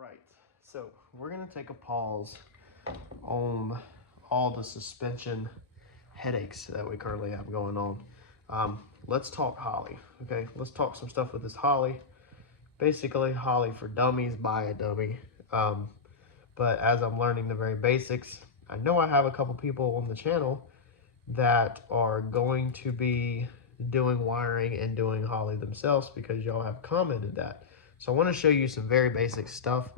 right, so we're gonna take a pause on all the suspension headaches that we currently have going on. Let's talk Holley, okay? Let's talk some stuff with this Holley. Basically, Holley for dummies, buy a dummy. But as I'm learning the very basics, I know I have a couple people on the channel that are going to be doing wiring and doing Holley themselves because y'all have commented that. So I want to show you some very basic stuff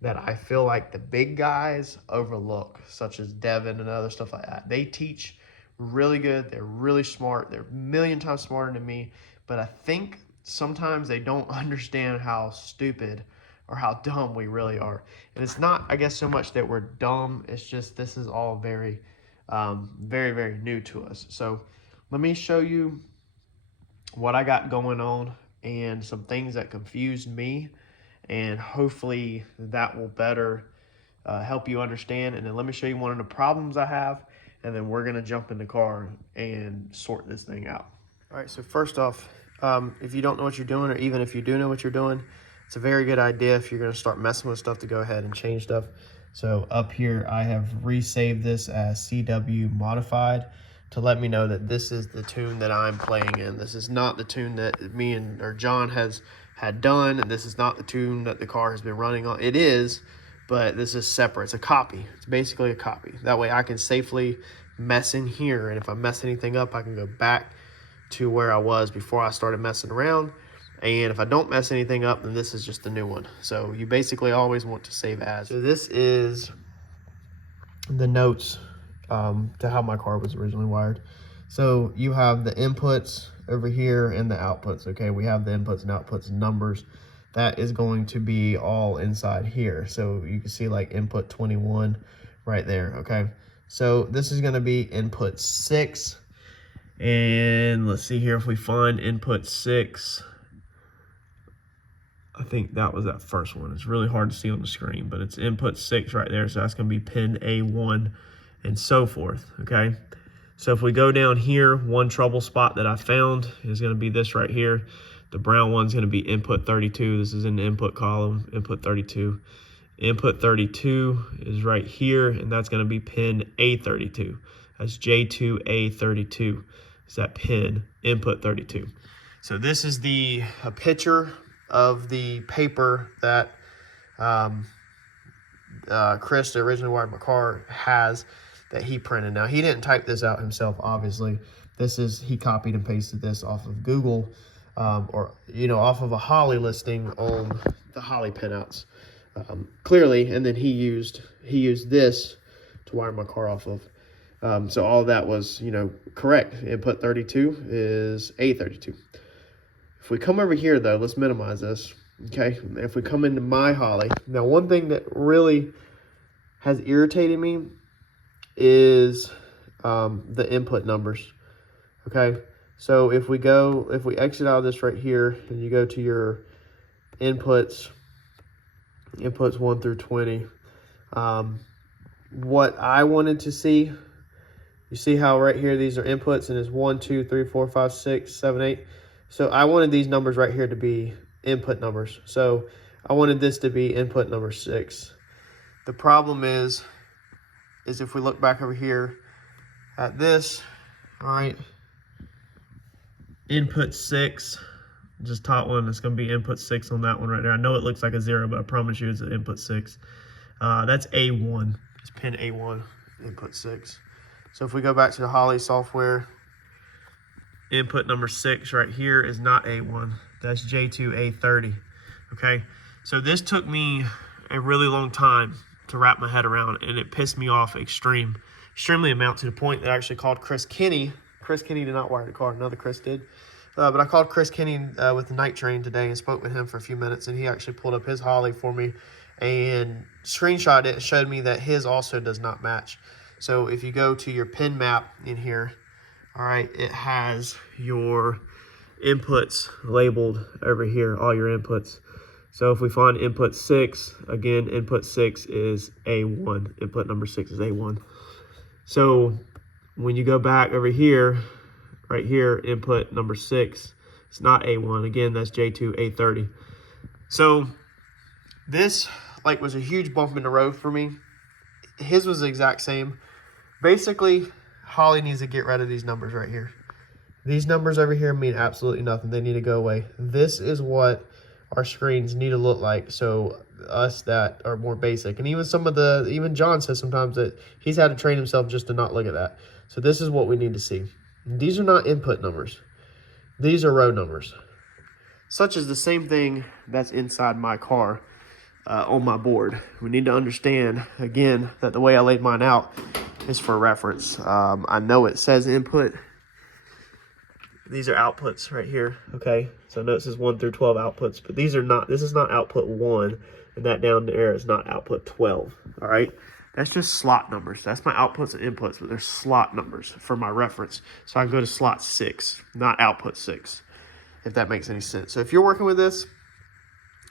that I feel like the big guys overlook, such as Devin and other stuff like that. They teach really good. They're really smart. They're a million times smarter than me. But I think sometimes they don't understand how stupid or how dumb we really are. And it's not, I guess, so much that we're dumb. It's just this is all very, very new to us. So let me show you what I got going on and some things that confused me, and hopefully that will better help you understand. And then let me show you one of the problems I have, and then we're gonna jump in the car and sort this thing out. All right, so first off, if you don't know what you're doing, or even if you do know what you're doing, it's a very good idea if you're gonna start messing with stuff to go ahead and change stuff. So up here, I have resaved this as CW modified to let me know that this is the tune that I'm playing in. This is not the tune that me or John had done, and this is not the tune that the car has been running on. It is, but this is separate. It's a copy. It's basically a copy. That way I can safely mess in here, and if I mess anything up, I can go back to where I was before I started messing around. And if I don't mess anything up, then this is just the new one. So you basically always want to save as. So this is the notes to how my car was originally wired. So you have the inputs over here and the outputs. Okay, we have the inputs and outputs numbers. That is going to be all inside here. So you can see like input 21 right there. Okay, so this is going to be input 6. And let's see here if we find input 6. I think that was that first one. It's really hard to see on the screen, but it's input 6 right there. So that's going to be pin A1 and so forth, okay? So if we go down here, one trouble spot that I found is going to be this right here. The brown one's going to be input 32. This is in the input column, input 32. Input 32 is right here, and that's going to be pin A32. That's J2A32. It's that pin, input 32. So this is a picture of the paper that Chris, the originally wired my car, has that he printed. Now, he didn't type this out himself, obviously. He copied and pasted this off of Google, or, off of a Holley listing on the Holley pinouts, clearly. And then he used this to wire my car off of. So all that was, correct. Input 32 is A32. If we come over here, though, let's minimize this, okay? If we come into my Holley, now one thing that really has irritated me is the input numbers, okay? So if we exit out of this right here, and you go to your inputs 1 through 20, what I wanted to see, you see how right here these are inputs, and it's 1, 2, 3, 4, 5, 6, 7, 8. So I wanted these numbers right here to be input numbers. So I wanted this to be input number 6. The problem is if we look back over here at this, all right, input 6, just top one, it's going to be input 6 on that one right there. I know it looks like a 0, but I promise you it's an input 6. That's A1. It's pin A1, input 6. So if we go back to the Holley software, input number 6 right here is not A1. That's J2A30, okay? So this took me a really long time to wrap my head around, and it pissed me off extremely amount, to the point that I actually called Chris Kenny. Chris Kenny did not wire the car, another Chris did. But I called Chris Kenny with the night train today and spoke with him for a few minutes, and he actually pulled up his Holley for me and screenshot it and showed me that his also does not match. So if you go to your pin map in here, all right, it has your inputs labeled over here, all your inputs. So if we find input 6, again, input 6 is A1. Input number 6 is A1. So when you go back over here, right here, input number 6, it's not A1. Again, that's J2A30. So this like was a huge bump in the road for me. His was the exact same. Basically, Holley needs to get rid of these numbers right here. These numbers over here mean absolutely nothing. They need to go away. This is what our screens need to look like. So us that are more basic, and even John says sometimes that he's had to train himself just to not look at that. So this is what we need to see. These are not input numbers. These are row numbers. Such as the same thing that's inside my car on my board. We need to understand, again, that the way I laid mine out is for reference. I know it says input. These are outputs right here, okay? So I know it says 1 through 12 outputs, but these are not, this is not output 1, and that down there is not output 12, all right? That's just slot numbers. That's my outputs and inputs, but they're slot numbers for my reference. So I go to slot 6, not output 6, if that makes any sense. So if you're working with this,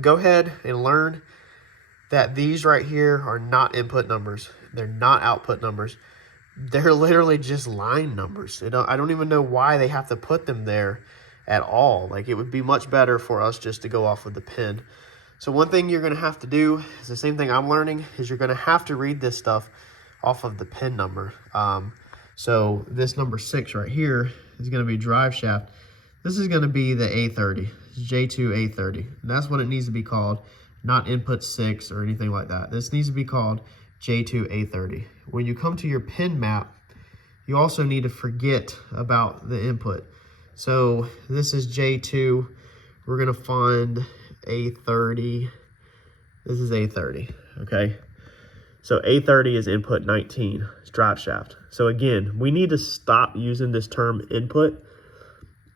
go ahead and learn that these right here are not input numbers. They're not output numbers. They're literally just line numbers. I don't even know why they have to put them there at all. Like, it would be much better for us just to go off with the pen. So one thing you're going to have to do is the same thing I'm learning, is you're going to have to read this stuff off of the pin number. So this number 6 right here is going to be drive shaft. This is going to be the A30, J2 A30. And that's what it needs to be called, not input 6 or anything like that. This needs to be called J2 A30. When you come to your pin map, you also need to forget about the input. So this is J2. We're going to find A30. This is A30, okay? So A30 is input 19. It's drive shaft. So again, we need to stop using this term input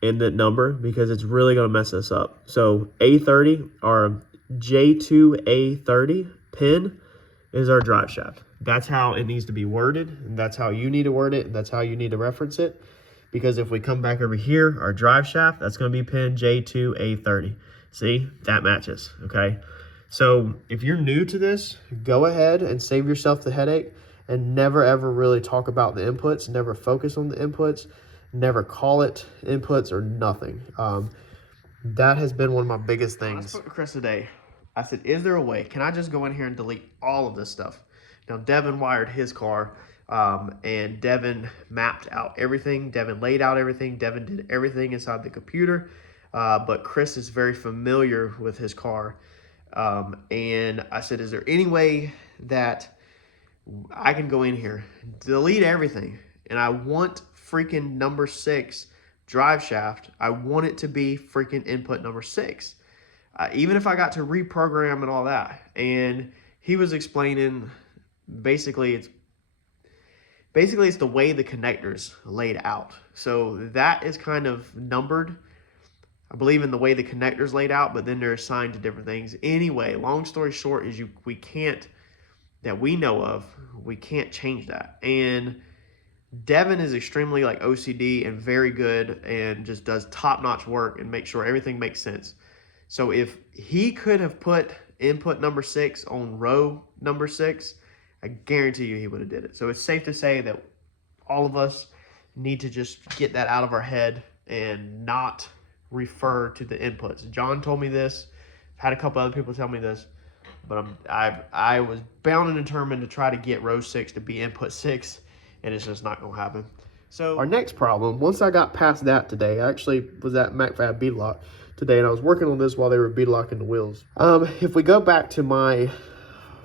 in the number because it's really going to mess us up. So A30, our J2A30 pin is our drive shaft. That's how it needs to be worded, and that's how you need to word it, and that's how you need to reference it. Because if we come back over here, our drive shaft, that's going to be pin J2A30. See, that matches, okay? So if you're new to this, go ahead and save yourself the headache and never ever really talk about the inputs, never focus on the inputs, never call it inputs or nothing. That has been one of my biggest things. I spoke to Chris today. I said, is there a way? Can I just go in here and delete all of this stuff? Now, Devin wired his car, and Devin mapped out everything. Devin laid out everything. Devin did everything inside the computer. But Chris is very familiar with his car. And I said, is there any way that I can go in here, delete everything, and I want freaking number 6 drive shaft. I want it to be freaking input number 6. Even if I got to reprogram and all that. And he was explaining, basically it's the way the connectors laid out. So that is kind of numbered, I believe, in the way the connectors laid out, but then they're assigned to different things. Anyway, long story short is we can't, that we know of, we can't change that. And Devin is extremely like OCD and very good and just does top-notch work and make sure everything makes sense. So if he could have put input number 6 on row number 6, I guarantee you he would have did it. So it's safe to say that all of us need to just get that out of our head and not refer to the inputs. John told me this. I've had a couple other people tell me this, but I was bound and determined to try to get row 6 to be input 6, and it's just not going to happen. So our next problem, once I got past that today, I actually was at MacFab Beadlock today, and I was working on this while they were beadlocking the wheels. If we go back to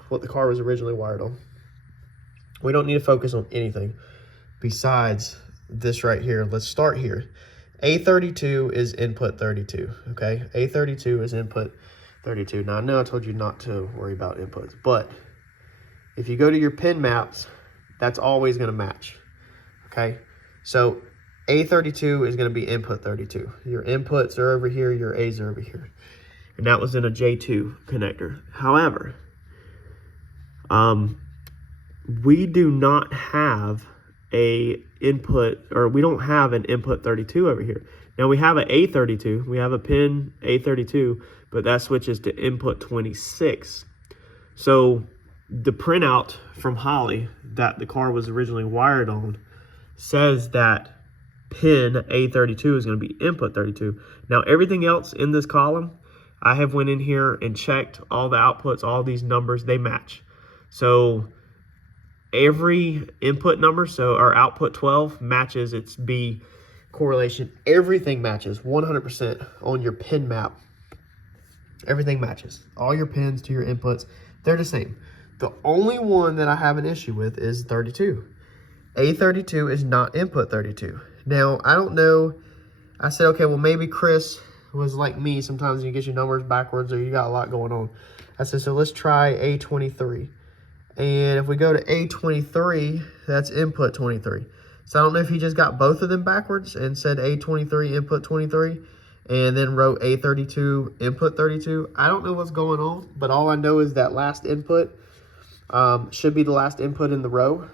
what the car was originally wired on, we don't need to focus on anything besides this right here. Let's start here. A32 is input 32, okay? A32 is input 32. Now, I know I told you not to worry about inputs, but if you go to your pin maps, that's always going to match, okay? So A32 is going to be input 32. Your inputs are over here, your A's are over here. And that was in a J2 connector. However, we do not have a input, or we don't have an input 32 over here. Now we have an A32, we have a pin A32, but that switches to input 26. So the printout from Holley that the car was originally wired on says that pin A32 is going to be input 32. Now everything else in this column, I have went in here and checked all the outputs, all these numbers, they match. So every input number, so our output 12 matches its B correlation. Everything matches 100% on your pin map. Everything matches. All your pins to your inputs, they're the same. The only one that I have an issue with is 32. A32 is not input 32. Now, I don't know. I said, okay, well, maybe Chris was like me. Sometimes you get your numbers backwards or you got a lot going on. I said, so let's try A23. And if we go to A23, that's input 23. So I don't know if he just got both of them backwards and said A23 input 23 and then wrote A32 input 32. I don't know what's going on, but all I know is that last input should be the last input in the row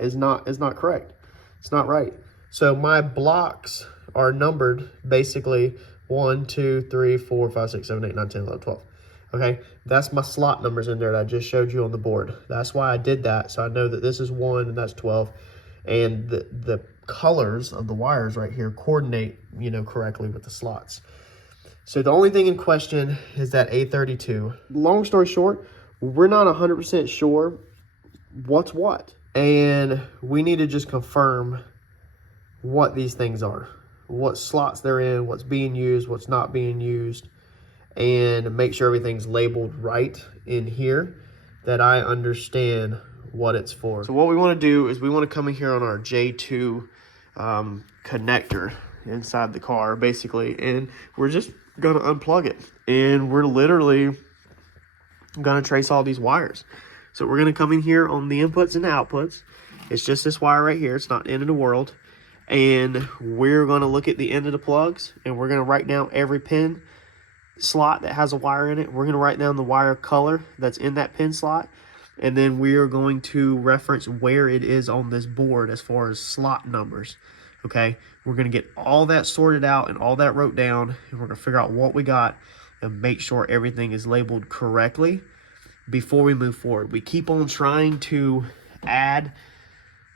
is not correct. It's not right. So my blocks are numbered basically 1, 2, 3, 4, 5, 6, 7, 8, 9, 10, 11, 12. Okay, that's my slot numbers in there that I just showed you on the board. That's why I did that, so I know that this is 1 and that's 12. And the colors of the wires right here coordinate, you know, correctly with the slots. So the only thing in question is that A32. Long story short, we're not 100% sure what's what. And we need to just confirm what these things are, what slots they're in, what's being used, what's not being used, and make sure everything's labeled right in here, that I understand what it's for. So what we want to do is we want to come in here on our J2 connector inside the car, basically, and we're just going to unplug it. And we're literally going to trace all these wires. So we're going to come in here on the inputs and the outputs. It's just this wire right here. It's not the end of the world. And we're going to look at the end of the plugs, and we're going to write down every pin slot that has a wire in it. We're going to write down the wire color that's in that pin slot, and then we are going to reference where it is on this board as far as slot numbers. Okay, we're going to get all that sorted out and all that wrote down, and we're going to figure out what we got and make sure everything is labeled correctly before we move forward. We keep on trying to add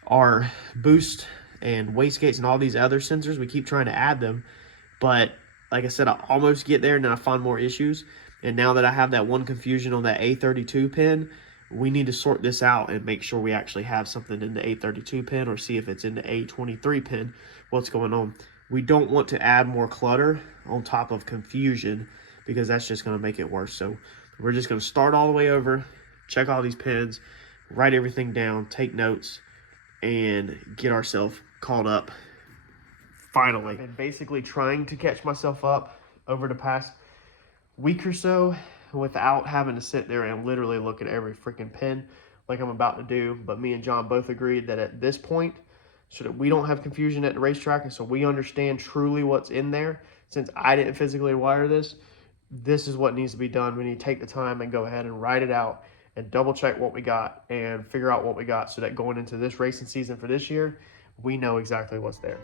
our boost and wastegates and all these other sensors. We keep trying to add them, but like I said, I almost get there and then I find more issues. And now that I have that one confusion on that A32 pin, we need to sort this out and make sure we actually have something in the A32 pin, or see if it's in the A23 pin, what's going on. We don't want to add more clutter on top of confusion, because that's just going to make it worse. So we're just going to start all the way over, check all these pins, write everything down, take notes, and get ourselves caught up finally. I've been basically trying to catch myself up over the past week or so without having to sit there and literally look at every freaking pin like I'm about to do. But me and John both agreed that at this point, so that we don't have confusion at the racetrack, and so we understand truly what's in there, since I didn't physically wire this, this is what needs to be done. We need to take the time and go ahead and write it out and double check what we got and figure out what we got, so that going into this racing season for this year, we know exactly what's there.